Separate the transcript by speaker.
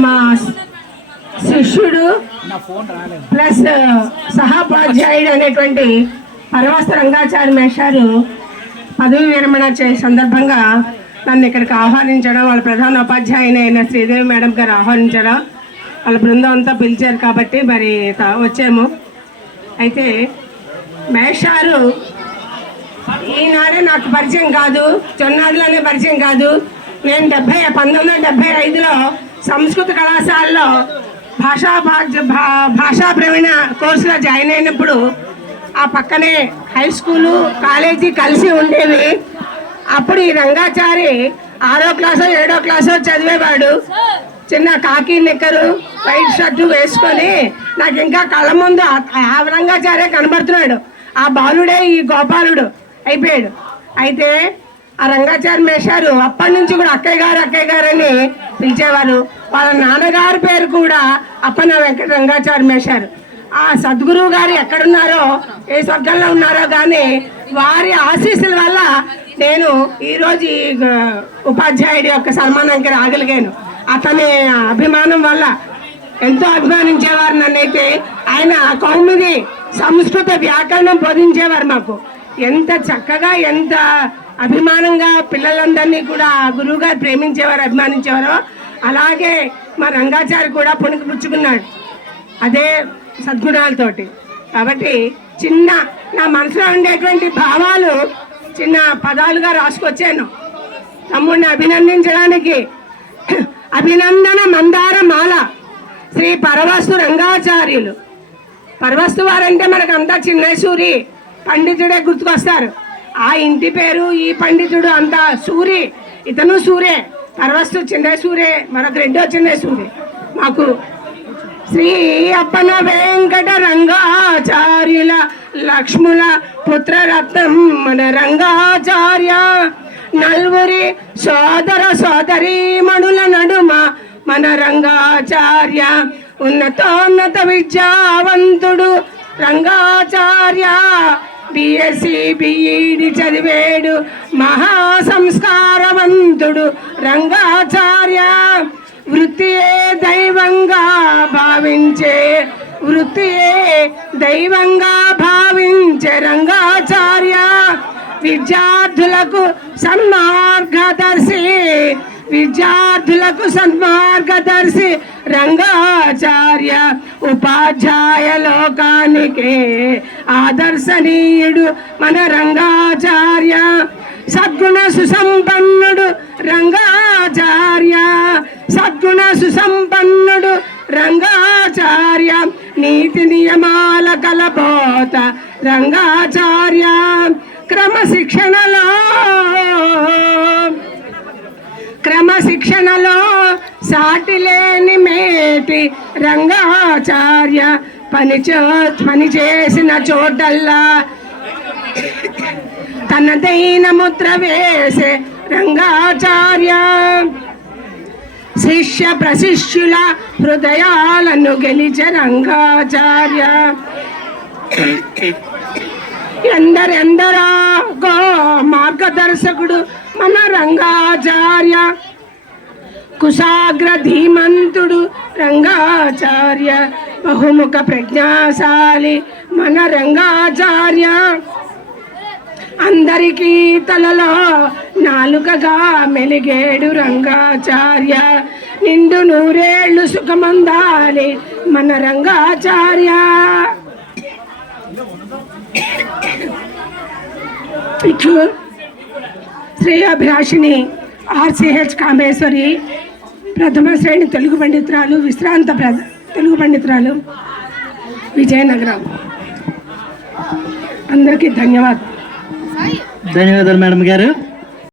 Speaker 1: మా శిష్యుడు ప్లస్ సహాపాధ్యాయుడు అనేటువంటి పరవస్త రంగాచారి మేషారు పదవి విరమణ చే సందర్భంగా నన్ను ఇక్కడికి ఆహ్వానించడం వాళ్ళ ప్రధాన ఉపాధ్యాయుని అయిన శ్రీదేవి మేడం గారు ఆహ్వానించడం వాళ్ళ బృందం అంతా పిలిచారు కాబట్టి మరి త- వచ్చాము. అయితే మేషారు ఈనాడే నాకు పరిచయం కాదు జొన్నాదిలోనే పరిచయం కాదు నేను డెబ్బై పంతొమ్మిది వందల డెబ్బై ఐదులో సంస్కృత కళాశాలలో భాషా భా- భా- భాషా ప్రవీణ కోర్సులో జాయిన్ అయినప్పుడు ఆ పక్కనే హై స్కూలు కాలేజీ కలిసి ఉండేవి. అప్పుడు ఈ రంగాచారి ఆరో క్లాసో ఏడో క్లాసో చదివేవాడు. చిన్న కాకి నిక్కరు వైట్ షర్టు వేసుకొని నాకు ఇంకా కళ్ళ ముందు ఆ- ఆ రంగాచారే కనబడుతున్నాడు. ఆ బాలుడే ఈ గోపాలుడు అయిపోయాడు. అయితే ఆ రంగాచారి మేషారు అప్పటి నుంచి కూడా అక్కయ్య గారు అక్కయ్య గారు అని పిలిచేవారు. వాళ్ళ నాన్నగారి పేరు కూడా అప్పన్న వెంకట రంగాచారి మేషారు. ఆ సద్గురువు గారు ఎక్కడున్నారో ఏ స్వర్గంలో ఉన్నారో కానీ వారి ఆశీస్సుల వల్ల నేను ఈరోజు ఈ ఉపాధ్యాయుడి యొక్క సన్మానానికి రాగలిగాను. అతని అభిమానం వల్ల ఎంతో అభిమానించేవారు నన్నైతే. ఆయన కౌముది సంస్కృత వ్యాకరణం బోధించేవారు మాకు. ఎంత చక్కగా ఎంత అభిమానంగా పిల్లలందరినీ కూడా గురువుగారు ప్రేమించేవారు అభిమానించేవారు. అలాగే మా రంగాచారి కూడా పుణికి పుచ్చుకున్నాడు. అదే సద్గుణాలతోటి. కాబట్టి చిన్న నా మనసులో ఉండేటువంటి భావాలు చిన్న పదాలుగా రాసుకొచ్చాను. తమ్ముడిని అభినందించడానికి అభినందన మందార మాల శ్రీ పరవస్తు రంగాచార్యులు. పరవస్తు వారంటే మనకు అంతా చిన్నేసూరి పండితుడే గుర్తుకొస్తారు. ఆ ఇంటి పేరు ఈ పండితుడు అంతా సూరి ఇతను సూరే పరవస్తు చిన్నేసూరే మరొక రెండో చిన్నేసూరి మాకు శ్రీ అప్పన వెంకట రంగాచార్యుల లక్ష్ముల పుత్రరత్నం మన రంగాచార్య. నలుగురి సోదర సోదరి మణుల నడుమ మన రంగాచార్య. ఉన్నతోన్నత విద్యావంతుడు రంగాచార్య. బిఎస్సి బిఈడి చదివేడు మహా సంస్కారవంతుడు రంగాచార్య. వృత్తియే దైవంగా భావించే వృత్తియే దైవంగా భావించే రంగాచార్య. విద్యార్థులకు సన్మార్గదర్శి. విద్యార్థులకు సన్మార్గదర్శి రంగాచార్య ఉపాధ్యాయ లోకానికి ఆదర్శనీయుడు మన రంగాచార్య. సద్గుణ సుసంపన్నుడు రంగాచార్య. సద్గుణ సుసంపన్నుడు రంగాచార్య. నీతి నియమాల కలబోత రంగాచార్య. క్రమశిక్షణలో శిక్షణలో సాటి లేని మేటి రంగాచార్య పనిచో పని చేసిన చోటల్లా తనదైన ముద్ర వేసే రంగాచార్య. శిష్య ప్రశిష్యుల హృదయాలను గెలిచే రంగాచార్య. ఎందరెందరా గో మార్గదర్శకుడు మన రంగాచార్య. కుశాగ్ర ధీమంతుడు రంగాచార్య బహుముఖ ప్రజ్ఞాశాలి మన రంగాచార్య. అందరికీ తలలో నాలుకగా మెలిగేడు రంగాచార్య. నిండు నూరేళ్ళు సుఖమందాలి మన రంగాచార్య. ఇట్లు శ్రేయాభిలాషిని ఆర్సిహెచ్ కామేశ్వరి ప్రథమ శ్రేణి తెలుగు పండితురాలు విశ్రాంత ప్ర తెలుగు పండితురాలు విజయనగరం. అందరికీ ధన్యవాదాలు.
Speaker 2: ధన్యవాదాలు మేడం గారు.